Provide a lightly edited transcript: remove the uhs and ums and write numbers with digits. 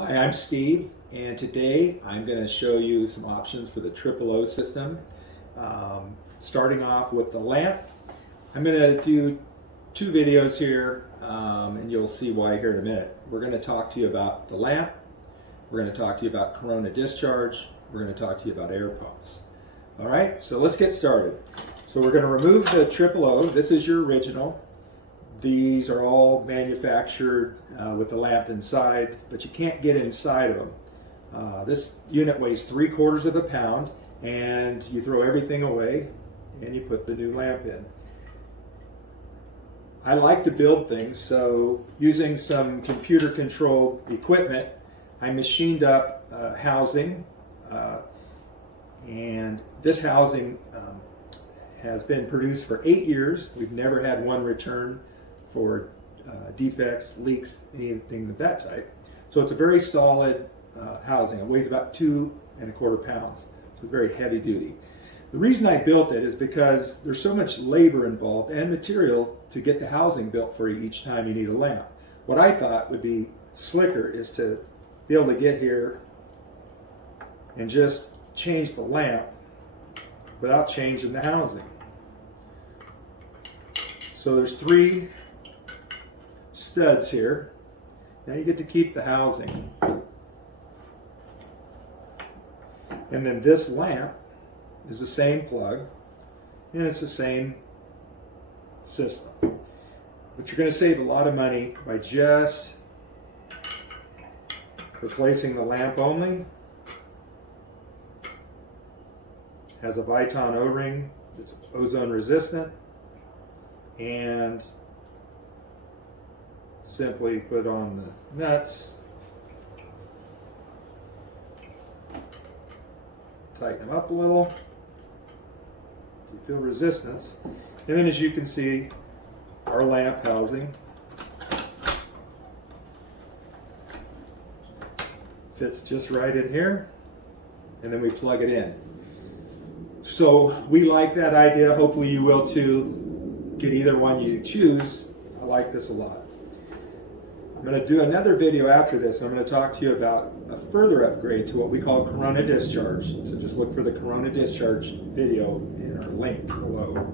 Hi, I'm Steve, and today I'm going to show you some options for the Triple O system. Starting off with the lamp, I'm going to do two videos here, and you'll see why here in a minute. We're going to talk to you about the lamp, we're going to talk to you about corona discharge, we're going to talk to you about air pumps. All right, so let's get started. So we're going to remove the Triple O. This is your original. These are all manufactured with the lamp inside, but you can't get inside of them. This unit weighs 3/4 of a pound, and you throw everything away and you put the new lamp in. I like to build things, so using some computer controlled equipment, I machined up housing, and this housing has been produced for 8 years. We've never had one return for defects, leaks, anything of that type. So it's a very solid housing. It weighs about 2¼ pounds, so it's very heavy duty. The reason I built it is because there's so much labor involved and material to get the housing built for you each time you need a lamp. What I thought would be slicker is to be able to get here and just change the lamp without changing the housing. So there's 3 studs here. Now you get to keep the housing. And then this lamp is the same plug, and it's the same system. But you're going to save a lot of money by just replacing the lamp only. Has a Viton O-ring, it's ozone resistant, and simply put on the nuts, tighten them up a little so you feel resistance, and then as you can see, our lamp housing fits just right in here, and then we plug it in. So we like that idea. Hopefully you will too. Get either one you choose. I like this a lot. I'm going to do another video after this. I'm going to talk to you about a further upgrade to what we call corona discharge. So just look for the corona discharge video in our link below.